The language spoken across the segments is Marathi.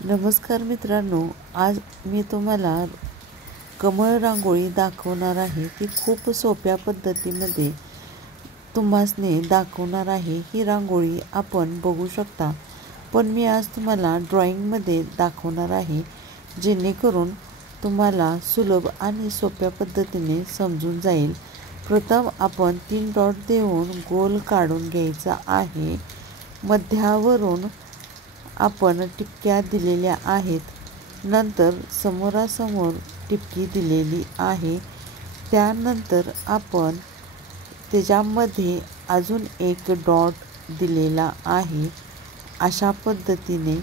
नमस्कार मित्रांनो, आज मी तुम्हाला कमळ रांगोळी दाखवणार आहे. ती खूप सोप्या पद्धतीमध्ये तुम्हासने दाखवणार आहे. ही रांगोळी आपण बघू शकता, पण मी आज तुम्हाला ड्रॉइंगमध्ये दाखवणार आहे, जेणेकरून तुम्हाला सुलभ आणि सोप्या पद्धतीने समजून जाईल. प्रथम आपण 3 डॉट देऊन गोल काढून घ्यायचा आहे. मध्यावरून आपण टिपक्या दिलेल्या आहेत. नंतर समोरासमोर टिपकी दिलेली आहे. त्यानंतर आपण त्याच्यामध्ये अजून एक डॉट दिलेला आहे. अशा पद्धतीने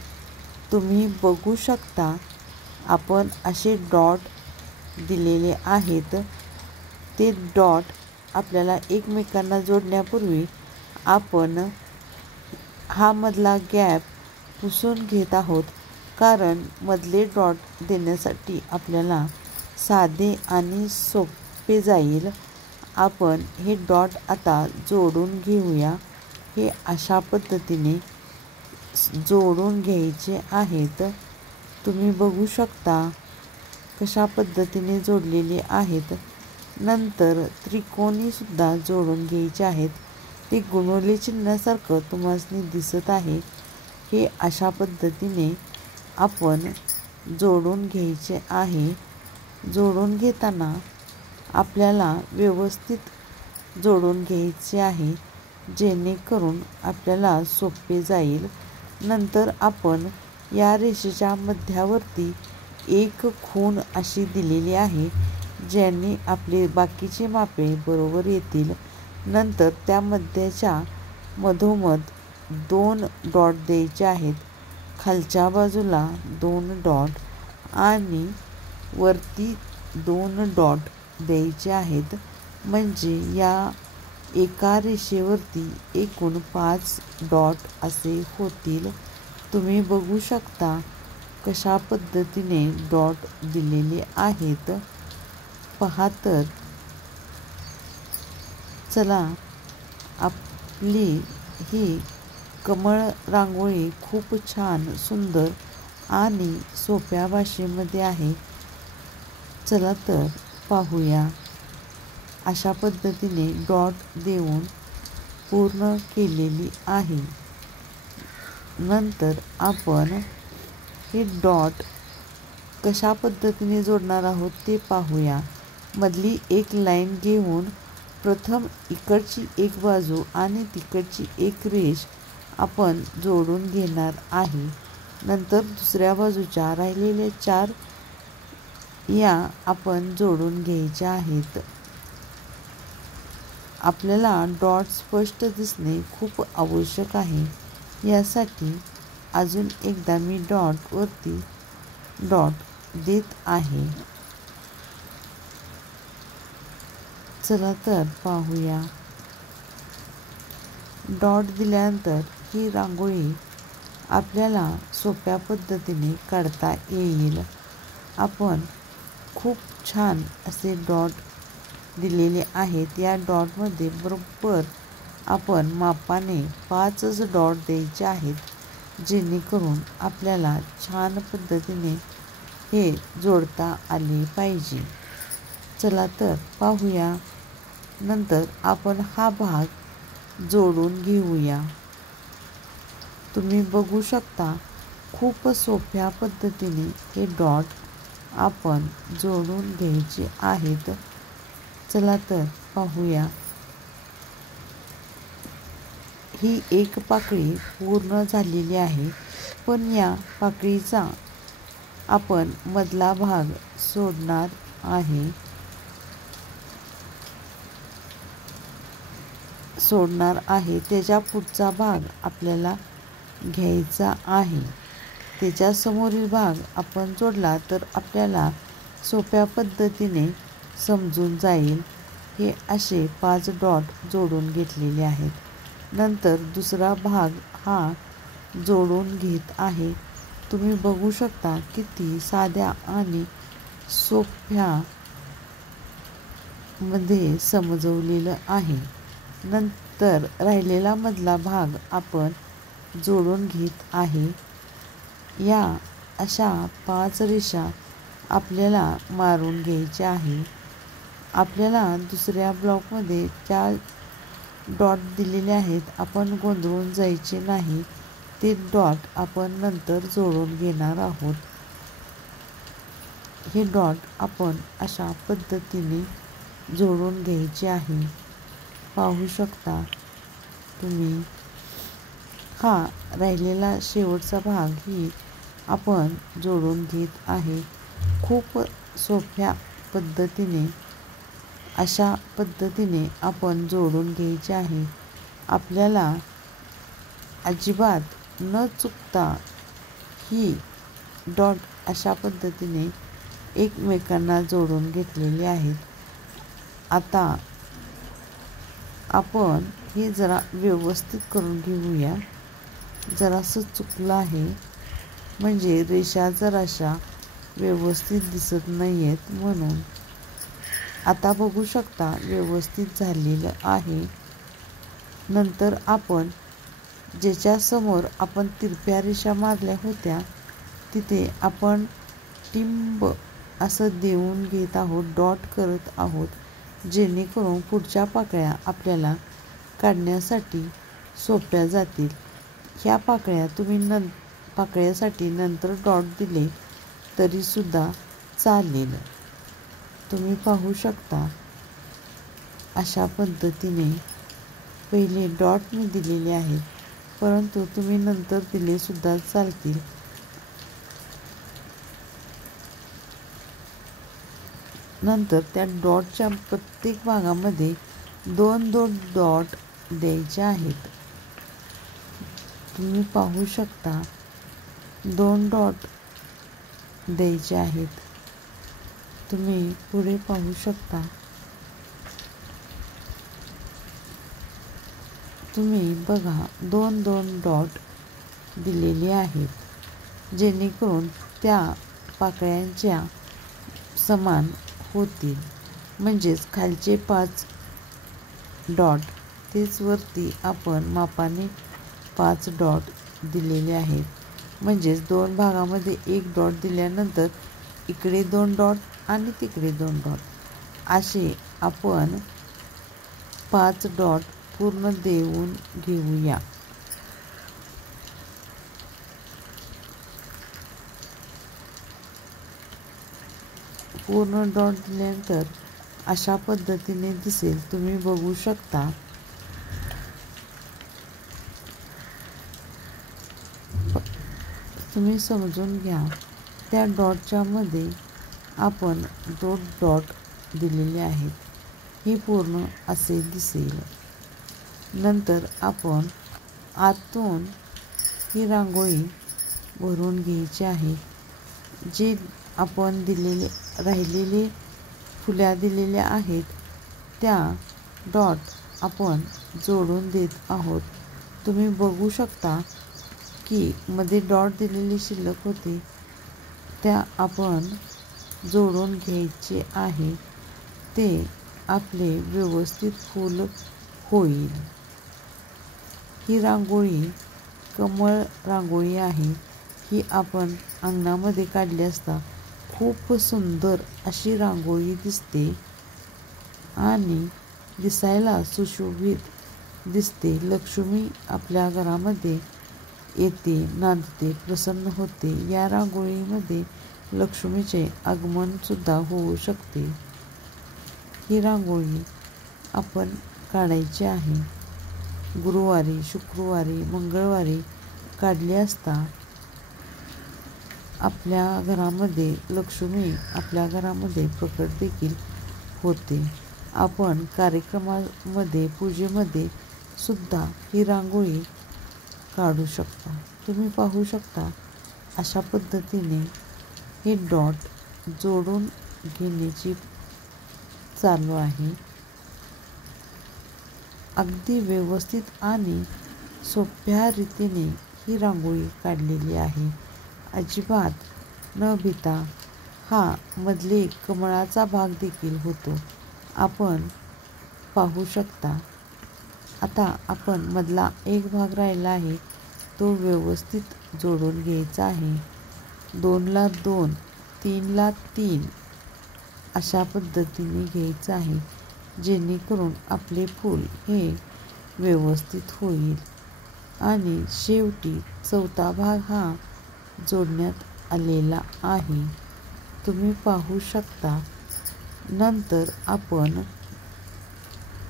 तुम्ही बघू शकता. आपण असे डॉट दिलेले आहेत. ते डॉट आपल्याला एकमेकांना जोडण्यापूर्वी आपण हा मधला गॅप पुसून घेत आहोत, कारण मधले डॉट देण्यासाठी आपल्याला साधे आणि सोपे जाईल. आपण हे डॉट आता जोडून घेऊया. हे अशा पद्धतीने जोडून घ्यायचे आहेत. तुम्ही बघू शकता कशा पद्धतीने जोडलेले आहेत. नंतर त्रिकोणी सुद्धा जोडून घ्यायचे आहेत. ते गुणोले चिन्हासारखं तुम्हाला दिसत आहे. हे अशा पद्धतीने आपण जोडून घ्यायचे आहे. जोडून घेताना आपल्याला व्यवस्थित जोडून घ्यायचे आहे, जेणेकरून आपल्याला सोपे जाईल. नंतर आपण या रेषेच्या मध्यावरती एक खूण अशी दिलेली आहे, ज्याने आपले बाकीचे मापे बरोबर येतील. नंतर त्या मध्याच्या मधोमध 2 डॉट द्यायचे आहेत. खालच्या बाजूला 2 डॉट आणि वरती 2 डॉट द्यायचे आहेत. म्हणजे या एका रेषेवरती एकूण 5 डॉट असे होतील. तुम्ही बघू शकता कशा पद्धतीने डॉट दिलेले आहेत. पहा तर. चला, आपली ही कमळ रांगोळी खूप छान, सुंदर आणि सोप्या भाषेमध्ये आहे. चला तर पाहूया. अशा पद्धतीने डॉट देऊन पूर्ण केलेली आहे. नंतर आपण हे डॉट कशा पद्धतीने जोडणार आहोत ते पाहूया. मधली एक लाईन घेऊन प्रथम इकडची एक बाजू आणि तिकडची एक रेष आपण जोडून घेणार आहे. नंतर दुसऱ्या बाजूच्या राहिलेल्या 4 या आपण जोडून घ्यायच्या आहेत. आपल्याला डॉट स्पष्ट दिसणे खूप आवश्यक आहे. यासाठी अजून एकदा मी डॉट वरती डॉट देत आहे. चला तर पाहूया. डॉट दिल्यानंतर ही रांगोळी आपल्याला सोप्या पद्धतीने काढता येईल. आपण खूप छान असे डॉट दिलेले आहेत. या डॉटमध्ये बरोबर आपण मापाने 5च डॉट द्यायचे आहेत, जेणेकरून आपल्याला छान पद्धतीने हे जोडता आले पाहिजे. चला तर पाहूया. नंतर आपण हा भाग जोडून घेऊया. तुम्ही बघू शकता खूप सोप्या पद्धतीने हे डॉट आपण जोडून घ्यायचे आहेत. चला तर पाहूया. ही एक पाकळी पूर्ण झालेली आहे, पण या पाकळीचा आपण मधला भाग सोडणार आहे. त्याच्या पुढचा भाग आपल्याला घ्यायचा आहे. त्याच्या समोरील भाग आपण जोडला तर आपल्याला सोप्या पद्धतीने समजून जाईल. हे असे 5 डॉट जोडून घेतलेले आहेत. नंतर दुसरा भाग हा जोडून घेत आहे. तुम्ही बघू शकता किती साध्या आणि सोप्या मध्ये समजवलेलं आहे. नंतर राहिलेला मधला भाग आपण जोडून घेत आहे. या अशा 5 रेषा आपल्याला मारून घ्यायच्या आहे. आपल्याला दुसऱ्या ब्लॉकमध्ये त्या डॉट दिलेले आहेत, आपण गोंधळून जायचे नाही. ते डॉट आपण नंतर जोडून घेणार आहोत. हे डॉट आपण अशा पद्धतीने जोडून घ्यायचे आहे. पाहू शकता तुम्ही. हा राहिलेला शेवटचा भाग ही आपण जोडून घेत आहे. खूप सोप्या पद्धतीने अशा पद्धतीने आपण जोडून घ्यायचे आहे. आपल्याला अजिबात न चुकता ही डॉट अशा पद्धतीने एकमेकांना जोडून घेतलेले आहेत. आता आपण हे जरा व्यवस्थित करून घेऊया. जरासं चुकलं आहे, म्हणजे रेषा जराशा व्यवस्थित दिसत नाही आहेत म्हणून. आता बघू शकता व्यवस्थित झालेलं आहे. नंतर आपण ज्याच्यासमोर आपण तिरप्या रेषा मारल्या होत्या तिथे आपण टिंब असं देऊन घेत आहोत, डॉट करत आहोत, जेणेकरून पुढच्या पाकळ्या आपल्याला काढण्यासाठी सोप्या जातील. ह्या पाकळ्या तुम्ही पाकळ्यासाठी नंतर डॉट दिले तरीसुद्धा चालेल. तुम्ही पाहू शकता अशा पद्धतीने पहिले डॉट मी दिलेले आहेत, परंतु तुम्ही नंतर दिले सुद्धा चालतील. नंतर त्या डॉटच्या प्रत्येक भागामध्ये 2-2 डॉट द्यायचे आहेत. तुम्ही पाहू शकता 2 डॉट द्यायचे आहेत. तुम्ही पुढे पाहू शकता. तुम्ही बघा 2-2 डॉट दिलेले आहेत, जेणेकरून त्या पाकळ्यांच्या समान होतील. म्हणजेच खालचे 5 डॉट तेच वरती आपण मापाने 5 डॉट दिलेले आहेत. म्हणजेच 2 भागामध्ये 1 डॉट दिल्यानंतर इकडे 2 डॉट आणि तिकडे 2 डॉट असे आपण 5 डॉट पूर्ण देऊन घेऊया. पूर्ण डॉट दिल्यानंतर अशा पद्धतीने दिसेल. तुम्ही बघू शकता. तुम्ही समजून घ्या. त्या डॉटच्या मध्ये आपण 2 डॉट दिलेले आहेत. हे पूर्ण असे दिसेल. नंतर आपण आतून ही रांगोळी भरून घ्यायची आहे. जे आपण दिलेले राहिलेले फुल्या दिलेल्या आहेत त्या डॉट आपण जोडून देत आहोत. तुम्ही बघू शकता की मध्ये डॉट दिलेले शिल्लक होते त्या आपण जोडून घ्यायचे आहे. ते आपले व्यवस्थित फूल होईल. ही रांगोळी कमळ रांगोळी आहे. ही आपण अंगणामध्ये काढली असता खूप सुंदर अशी रांगोळी दिसते आणि दिसायला सुशोभित दिसते. लक्ष्मी आपल्या घरामध्ये येते, नांदते, प्रसन्न होते. या रांगोळीमध्ये लक्ष्मीचे आगमन सुद्धा होऊ शकते. ही रांगोळी आपण काढायची आहे. गुरुवारी, शुक्रवारी, मंगळवारी काढली असता आपल्या घरामध्ये लक्ष्मी आपल्या घरामध्ये प्रकट देखील होते. आपण कार्यक्रमामध्ये, पूजेमध्ये सुद्धा ही रांगोळी काढू शकता. तुम्ही पाहू शकता अशा पद्धतीने हे डॉट जोडून घेण्याची चालू आहे. अगदी व्यवस्थित आणि सोप्या रीतीने ही रांगोळी काढलेली आहे. अजिबात न भिता. हा मधले कमळाचा भाग देखील होतो. आपण पाहू शकता. आता आपण मधला एक भाग राहिला आहे तो व्यवस्थित जोडून घ्यायचा आहे. 2ला 2, 3ला 3 अशा पद्धतीने घ्यायचं आहे, जेणेकरून आपले फूल हे व्यवस्थित होईल. आणि शेवटी चौथा भाग हा जोडण्यात आलेला आहे. तुम्ही पाहू शकता. नंतर आपण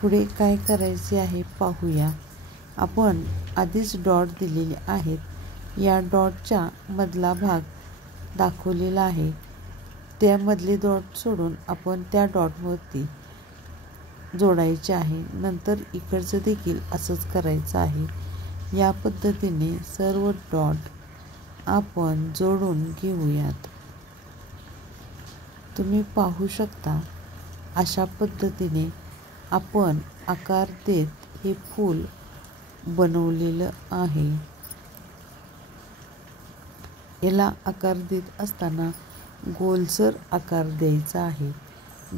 पुढे काय करायचे आहे पाहूया. आपण आधीच डॉट दिलेले आहेत. या डॉटच्या मधला भाग दाखवलेला आहे. त्यामधले डॉट सोडून आपण त्या डॉटवरती जोडायचे आहे. नंतर इकडचं देखील असंच करायचं आहे. या पद्धतीने सर्व डॉट आपण जोडून घेऊयात. तुम्ही पाहू शकता. अशा पद्धतीने आपण आकार देत हे फूल बनवलेलं आहे. याला आकार देत असताना गोलसर आकार द्यायचा आहे,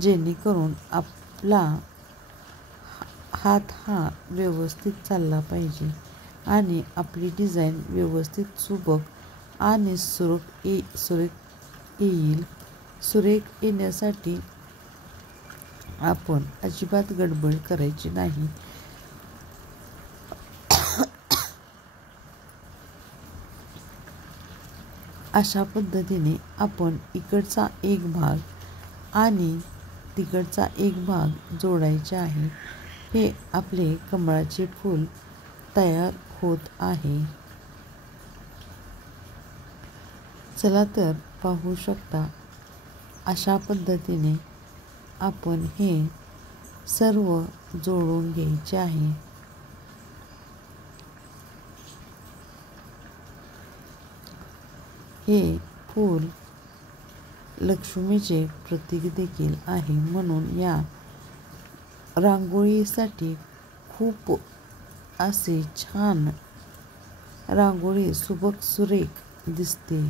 जेणेकरून आपला हात हा व्यवस्थित चालला पाहिजे आणि आपली डिझाईन व्यवस्थित सुबक आणि सुरेख येईल. सुरेख येण्यासाठी आपण अजिबात गडबड करायची नाही. अशा पद्धतीने आपण इकडचा एक भाग आणि तिकडचा एक भाग जोडायचे आहे. हे आपले कमळाचे फूल तयार होत आहे. चला तर पाहू शकता. अशा पद्धतीने आपण हे सर्व जोडून घ्यायचे आहे. हे फूल लक्ष्मीचे प्रतीक देखील आहे, म्हणून या रांगोळीसाठी खूप असे छान रांगोळी सुबक सुरेख दिसते.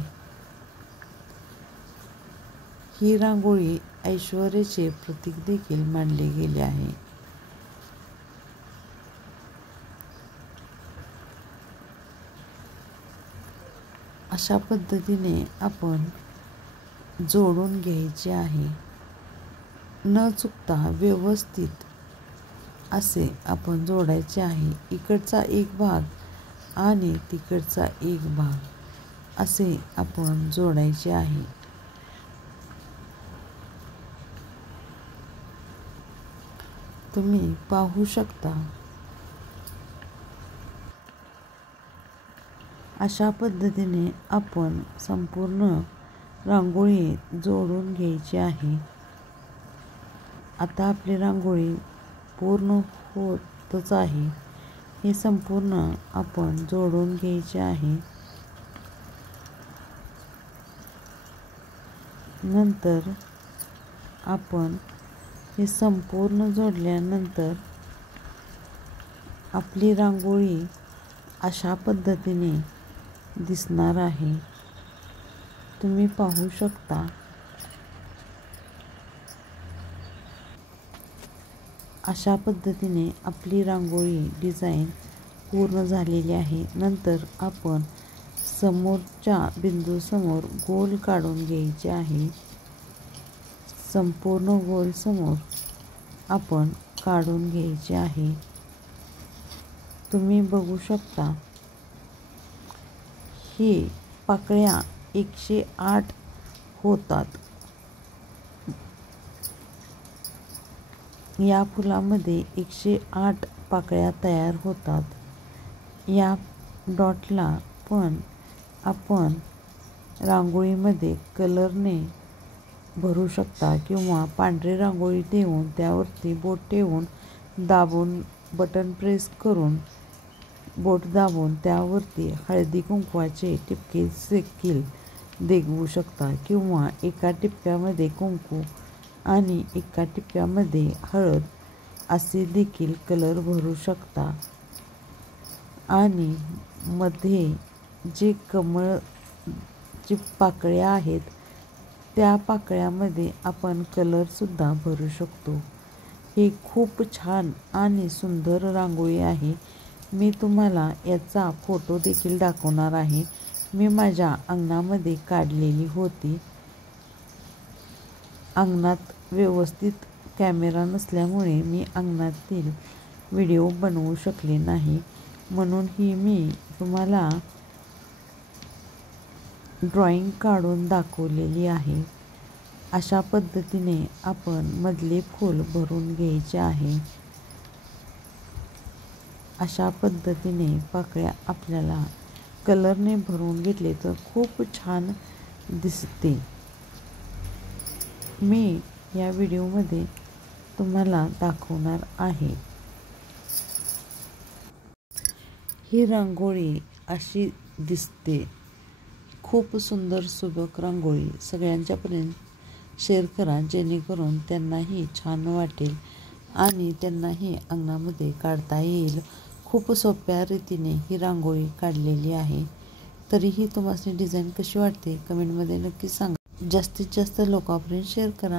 ही रांगोळी ऐश्वर्याचे प्रतीक देखील मानले गेले आहे. अशा पद्धतीने आपण जोडून घ्यायचे आहे. न चुकता व्यवस्थित असे आपण जोडायचे आहे. इकडचा एक भाग आणि तिकडचा एक भाग असे आपण जोडायचे आहे. तुम्ही पाहू शकता. अशा पद्धतीने आपण संपूर्ण रांगोळी जोडून घ्यायची आहे. आता आपली रांगोळी पूर्ण होतच आहे. हे संपूर्ण आपण जोडून घ्यायचे आहे. नंतर आपण हे संपूर्ण जोडल्यानंतर आपली रांगोळी अशा पद्धतीने दिसणार आहे. तुम्ही पाहू शकता. अशा पद्धतीने आपली रांगोळी डिझाईन पूर्ण झालेली आहे. नंतर आपण समोरच्या बिंदूसमोर गोल काढून घ्यायचे आहे. संपूर्ण गोल समोर आपण काढून घ्यायचे आहे. तुम्ही बघू शकता. हे पाकळ्या 108 होतात. या फुलामध्ये 108 पाकळ्या तयार होतात. या डॉटला पण आपण रांगोळीमध्ये कलरने भरू शकता किंवा पांढरी रांगोळी ठेवून त्यावरती बोट ठेवून दाबून बटन प्रेस करून बोट दाबून त्यावरती हळदी कुंकवाचे टिपके देखील देऊ शकता किंवा एका टिपक्यामध्ये कुंकू आणि एका टिपक्यामध्ये हळद असे देखील कलर भरू शकता. आणि मध्ये जे कमळची पाकळ्या आहेत त्या पाकळ्यामध्ये आपण कलरसुद्धा भरू शकतो. हे खूप छान आणि सुंदर रांगोळी आहे. मी तुम्हाला याचा फोटो देखील दाखवणार आहे. मी माझ्या अंगणामध्ये काढलेली होती. अंगणात व्यवस्थित कॅमेरा नसल्यामुळे मी अंगणातील व्हिडिओ बनवू शकले नाही, म्हणून ही मी तुम्हाला ड्रॉइंग काढून दाखवलेली आहे. अशा पद्धतीने आपण मधले फूल भरून घ्यायचे आहे. अशा पद्धतीने पाकळ्या आपल्याला कलरने भरून घेतले तर खूप छान दिसते. मी या व्हिडिओमध्ये तुम्हाला दाखवणार आहे. ही रांगोळी अशी दिसते. खूप सुंदर सुबक रांगोळी सगळ्यांच्यापर्यंत शेअर करा, जेणेकरून त्यांनाही छान वाटेल आणि त्यांनाही अंगणामध्ये काढता येईल. खूप सोप्या रीतीने ही रांगोळी काढलेली आहे. तरीही तुम्हाला डिझाईन कशी वाटते कमेंटमध्ये नक्की सांगा. जास्तीत जास्त लोकांपर्यंत शेअर करा.